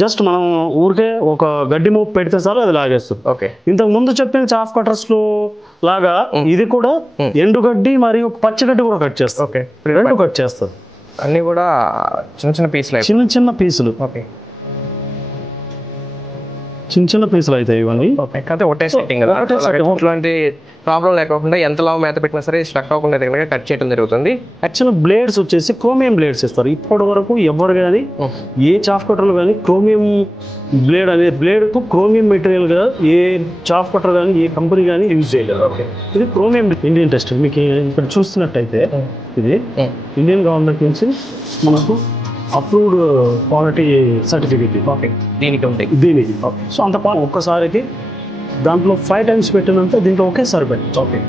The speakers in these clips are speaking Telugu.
జస్ట్ మనం ఊరికే ఒక గడ్డి మూపు పెడితే చాలు అది లాగేస్తుంది. ఓకే. ఇంతకు ముందు చెప్పిన చాఫ్ కటర్స్ లో లాగా ఇది కూడా ఎండుగడ్డి మరియు పచ్చిగడ్డి కూడా కట్ చేస్తుంది. ఓకే. రెండు కట్ చేస్తుంది. అన్ని కూడా చిన్న చిన్న పీసులు, చిన్న చిన్న పీసులు. ఓకే. చిన్న చిన్న పీసులు అవుతాయి ఇవన్నీ. కాకపోతే ఒకటే సెట్టింగ్ కదా, ఇట్లాంటి ప్రాబ్లం లేకుండా ఎంత లావు మేత పెట్టినా సరే స్ట్రక్ అవ్వకుండా దగ్గర కట్ చేయడం జరుగుతుంది. యాక్చువల్ బ్లేడ్స్ వచ్చేసి క్రోమియం బ్లేడ్స్ ఇస్తారు. ఇప్పటి వరకు ఎవరు కానీ ఏ చాఫ్ కట్టర్లు కానీ క్రోమియం బ్లేడ్ అనే బ్లేడ్కు క్రోమియం మెటీరియల్ గా ఏ చాఫ్ కట్టర్ కానీ ఏ కంపెనీ కానీ యూజ్ చేయలేదు. ఇది క్రోమియం ఇండియన్ టెస్ట్. మీకు ఇక్కడ చూస్తున్నట్టయితే ఇది ఇండియన్ గవర్నమెంట్ నుంచి మనకు అప్రూవ్డ్ క్వాలిటీ సర్టిఫికేట్. దీనికి ఉంది. దీనికి సో అంత ఒక్కసారికి దాంట్లో 5 times పెట్టినంత దీంట్లో ఒకేసారి పెట్టి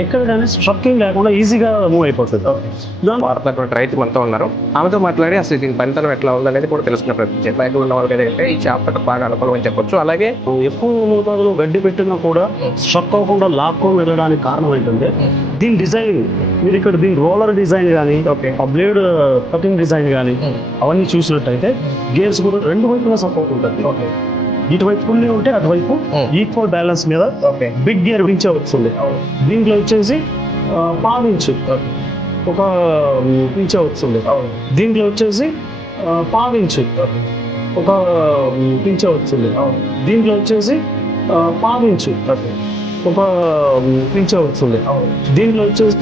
ఎక్కడ కానీ స్ట్రక్కింగ్ లేకుండా ఈజీగా మూవ్ అయిపోతుంది. వాడుతున్నటువంటి రైతు మనతో ఉన్నారు. ఆమెతో మాట్లాడి అసలు దీని పనితనం ఎట్లా ఉందనేది కూడా తెలుసుకున్న ప్రయత్నం. బయట ఉన్న వాళ్ళకి ఏంటంటే ఈ చాఫ్ కట్టర్ బాగా అనుకూలం అని చెప్పొచ్చు. అలాగే ఎక్కువ మోతాదులో గడ్డి పెట్టినా కూడా స్ట్రక్ అవ్వకుండా లాక్కొని వెళ్ళడానికి కారణం ఏంటంటే దీని డిజైన్. మీరు ఇక్కడ దీని రోలర్ డిజైన్ కానీ ఆ బ్లేడ్ కటింగ్ డిజైన్ కానీ అవన్నీ చూసినట్టయితే గేర్స్ కూడా రెండు వైపులా సపోర్ట్ ఉంటుంది. ఇటువైపు ఫుల్లీ ఉంటే అటువైపు ఈక్వల్ బ్యాలెన్స్ మీద బిగ్ గేర్ వించే వస్తుంది. దీంట్లో వచ్చేసి 1/4 ఇంచు ఒక ఇంచే వస్తుంది. దీంట్లో వచ్చేసి 1/4 ఇంచు ఒక ఇంచే వస్తుంది. దీంట్లో వచ్చేసి 1/4 ఇంచు ఒక ఇంచే వస్తుంది. దీంట్లో వచ్చేసి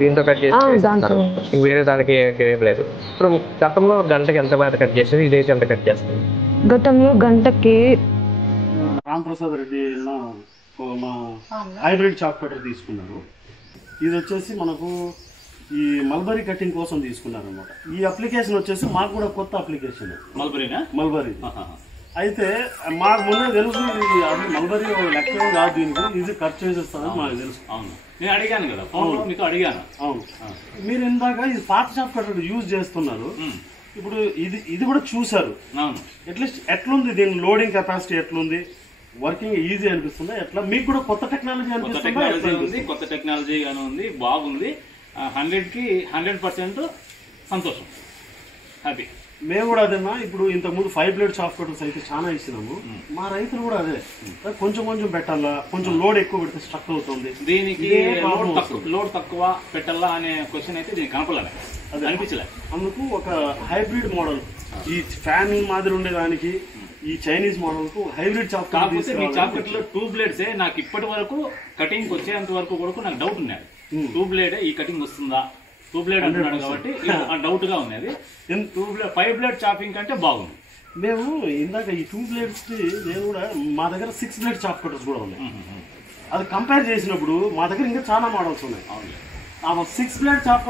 దీంతో కట్ చేసి వేరే దానికి ఏం లేదు. ఇప్పుడు గతంలో గంటకి ఎంత మేత కట్ చేసేది, ఇదైతే ఎంత కట్ చేస్తుంది? గతంలో గంటకి రాంప్రసాద్ రెడ్డి మా హైబ్రిడ్ చాఫ్ కట్టర్ తీసుకున్నారు. ఇది వచ్చేసి మనకు ఈ మల్బరీ కటింగ్ కోసం తీసుకున్నారు అనమాట. ఈ అప్లికేషన్ వచ్చేసి మాకు కూడా కొత్త అప్లికేషన్. మల్బరీ అయితే మాకు ముందే తెలుసు అది మల్బరీ లెక్క కాదు, దీనికి ఇది కట్ చేసేస్తుందని మాకు తెలుసు. అవును, నేను అడిగాను కదా, ఫోన్లో మీతో అడిగాను. అవును, మీరు ఇందాక ఇది పాత చాఫ్ కట్టర్ యూజ్ చేస్తున్నారు. ఇప్పుడు ఇది కూడా చూసారు. అట్లీస్ట్ ఎట్లుంది దీని లోడింగ్ కెపాసిటీ ఎట్లుంది, వర్కింగ్ ఈజీ అనిపిస్తుందా, ఎట్లా మీకు కూడా కొత్త టెక్నాలజీ అనిపిస్తుంది? కొత్త టెక్నాలజీ గానే ఉంది, బాగుంది. 100కి 100% సంతోషం, హ్యాపీ. మేము కూడా అదేనా. ఇప్పుడు ఇంతకుముందు 5 blade చాఫ్ కట్టర్స్ అయితే చాలా ఇచ్చినాము. మా రైతులు కూడా అదే కొంచెం కొంచెం పెట్టాలా, కొంచెం లోడ్ ఎక్కువ పెడితే స్ట్రక్ అవుతుంది. దీనికి లోడ్ తక్కువ పెట్టాలా అనే క్వశ్చన్ అయితే దీనికి కనపడలేదు, అది అనిపించలే. అందుకు ఒక హైబ్రిడ్ మోడల్, ఈ ఫ్యాన్ మాదిరి ఉండేదానికి ఈ చైనీస్ మోడల్ కు హైబ్రిడ్ చాఫ్ కాకపోతే మీ చాఫ్ కట్టర్ 2 blades నాకు ఇప్పటి వరకు కటింగ్ వచ్చేంత వరకు కూడా నాకు డౌట్ ఉన్నది. 2 blade ఈ కటింగ్ వస్తుందా, 2 blade అంటున్నాడు కాబట్టి డౌట్ గా ఉన్నది. 5 blade చాపింగ్ కంటే బాగుంది. మేము ఇందాక ఈ 2 blades నేను కూడా మా దగ్గర 6 blade చాఫ్ కట్టర్స్ కూడా ఉన్నాయి. అది కంపేర్ చేసినప్పుడు మా దగ్గర ఇంకా చాలా మోడల్స్ ఉన్నాయి. 6 blade చాఫ్